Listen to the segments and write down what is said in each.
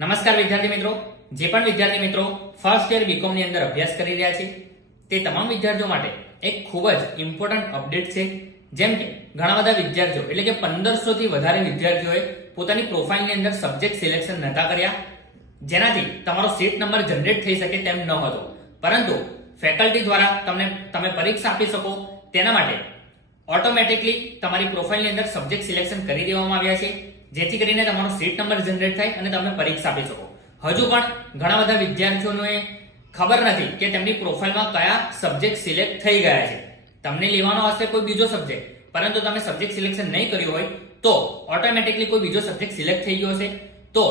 નમસ્કાર વિદ્યાર્થી મિત્રો, જે પણ વિદ્યાર્થી મિત્રો ફર્સ્ટ યર બીકોમ ની અંદર અભ્યાસ કરી રહ્યા છે તે તમામ વિદ્યાર્થીઓ માટે એક ખૂબ જ ઇમ્પોર્ટન્ટ અપડેટ છે। જેમ કે ઘણા બધા વિદ્યાર્થીઓ એટલે કે 1500 થી વધારે વિદ્યાર્થીઓએ પોતાની પ્રોફાઇલની અંદર સબ્જેક્ટ સિલેક્શન નહોતા કર્યા, જેનાથી તમારો સીટ નંબર જનરેટ થઈ શકે તેમ ન હતો, પરંતુ ફેકલ્ટી દ્વારા તમે પરીક્ષા આપી શકો તેના માટે ઓટોમેટિકલી તમારી પ્રોફાઇલની અંદર સબ્જેક્ટ સિલેક્શન કરી દેવામાં આવ્યા છે, જેથી કરીને તમારો સીટ નંબર જનરેટ થાય અને તમે પરીક્ષા આપી શકો। હજુ પણ ઘણા બધા વિદ્યાર્થીઓને ખબર નથી કે તેમની પ્રોફાઇલમાં કયા સબ્જેક્ટ સિલેક્ટ થઈ ગયા છે। તમને લેવાનો હશે કોઈ બીજો સબ્જેક્ટ, પરંતુ તમે સબ્જેક્ટ સિલેક્શન નહીં કર્યું હોય તો ઓટોમેટિકલી કોઈ બીજો સબ્જેક્ટ સિલેક્ટ થઈ ગયો હશે, તો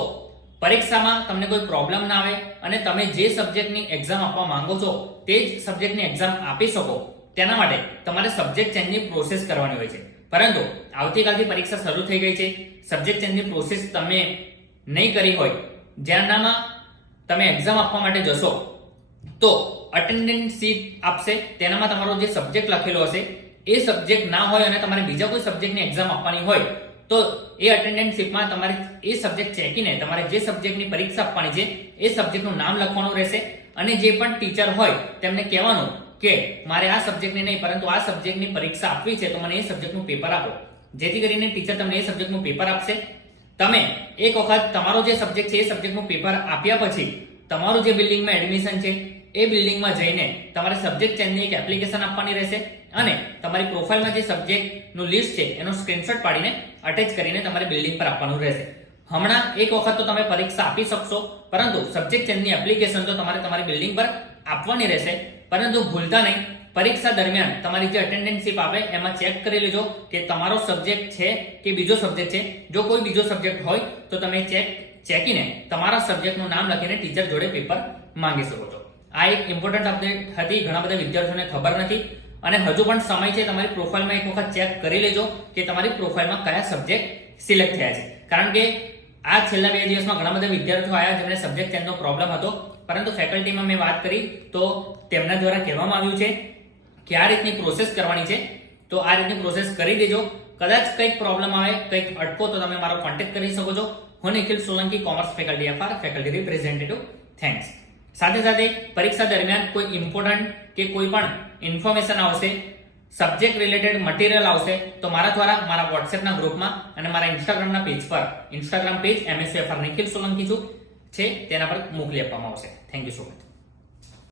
પરીક્ષામાં તમને કોઈ પ્રોબ્લેમ ના આવે અને તમે જે સબ્જેક્ટની એક્ઝામ આપવા માંગો છો તે જ સબ્જેક્ટની એક્ઝામ આપી શકો। તેના માટે તમારે સબ્જેક્ટ ચેન્જની પ્રોસેસ કરવાની હોય છે, પરંતુ આવતીકાલથી પરીક્ષા શરૂ થઈ ગઈ છે। સબ્જેક્ટ ચેન્જની પ્રોસેસ તમે નહીં કરી હોય, જેનામાં તમે એક્ઝામ આપવા માટે જશો તો અટેન્ડન્સ શીટ આપશે, તેનામાં તમારો જે સબ્જેક્ટ લખેલો હશે એ સબ્જેક્ટ ના હોય અને તમારે બીજા કોઈ સબ્જેક્ટની એક્ઝામ આપવાની હોય તો એ અટેન્ડન્સ શીટમાં તમારે એ સબ્જેક્ટ ચેકીને તમારે જે સબ્જેક્ટની પરીક્ષા આપવાની છે એ સબ્જેક્ટનું નામ લખવાનું રહેશે અને જે પણ ટીચર હોય તેમને કહેવાનું કે મારે આ સબ્જેક્ટની નહીં પરંતુ આ સબ્જેક્ટની પરીક્ષા આપવી છે, તો મને એ સબ્જેક્ટનું પેપર આપો, જેથી કરીને ટીચર તમને એ સબ્જેક્ટનું પેપર આપશે। તમે એક વખત તમારો જે સબ્જેક્ટ છે એ સબ્જેક્ટનું પેપર આપ્યા પછી તમારું જે બિલ્ડિંગમાં એડમિશન છે એ બિલ્ડિંગમાં જઈને તમારે સબ્જેક્ટ ચેન્જની એક એપ્લિકેશન આપવાની રહેશે અને તમારી પ્રોફાઇલમાં જે સબ્જેક્ટનું લિસ્ટ છે એનો સ્ક્રીનશોટ પાડીને અટેચ કરીને તમારે બિલ્ડિંગ પર આપવાનું રહેશે। હમણાં એક વખત તો તમે પરીક્ષા આપી શકશો, પરંતુ સબ્જેક્ટ ચેન્જની એપ્લિકેશન તો તમારે તમારી બિલ્ડિંગ પર આપવાની રહેશે। પરંતુ ભૂલતા નહીં, પરીક્ષા દરમિયાન તમારી જે અટેન્ડન્સ શીટ આવે એમાં ચેક કરી લેજો કે તમારો સબ્જેક્ટ છે કે બીજો સબ્જેક્ટ છે। જો કોઈ બીજો સબ્જેક્ટ હોય તો તમે ચેકીને તમારા સબ્જેક્ટનું નામ લખીને ટીચર જોડે પેપર માંગી શકો છો। આ એક ઇમ્પોર્ટન્ટ અપડેટ હતી, ઘણા બધા વિદ્યાર્થીઓને ખબર નથી અને હજુ પણ સમય છે, તમારી પ્રોફાઇલમાં એક વખત ચેક કરી લેજો કે તમારી પ્રોફાઇલમાં કયા સબ્જેક્ટ સિલેક્ટ થયા છે, કારણ કે આ છેલ્લા 2 દિવસમાં ઘણા બધા વિદ્યાર્થીઓ આવ્યા જેમને સબ્જેક્ટ ચેન્જનો પ્રોબ્લેમ હતો, પરંતુ ફેકલ્ટીમાં મેં વાત કરી તો તેમના દ્વારા કહેવામાં આવ્યું છે કે આ રીતની પ્રોસેસ કરવાની છે, તો આ રીતની પ્રોસેસ કરી દેજો। કદાચ કંઈક પ્રોબ્લેમ આવે, કંઈક અટકો તો તમે મારો કોન્ટેક્ટ કરી શકો છો। હું Nikhil Solanki, commerce faculty FR, faculty representative, thanks. સાથે સાથે પરીક્ષા દરમિયાન કોઈ ઇમ્પોર્ટન્ટ કે કોઈ પણ ઇન્ફોર્મેશન આવશે, સબ્જેક્ટ રિલેટેડ મટીરિયલ આવશે તો મારા દ્વારા મારા વોટ્સએપના ગ્રુપમાં અને મારા ઇન્સ્ટાગ્રામના પેજ પર, Instagram page MSFR Nikhil Solanki છે તેના પર મોકલી આપવામાં આવશે। Thank you so much.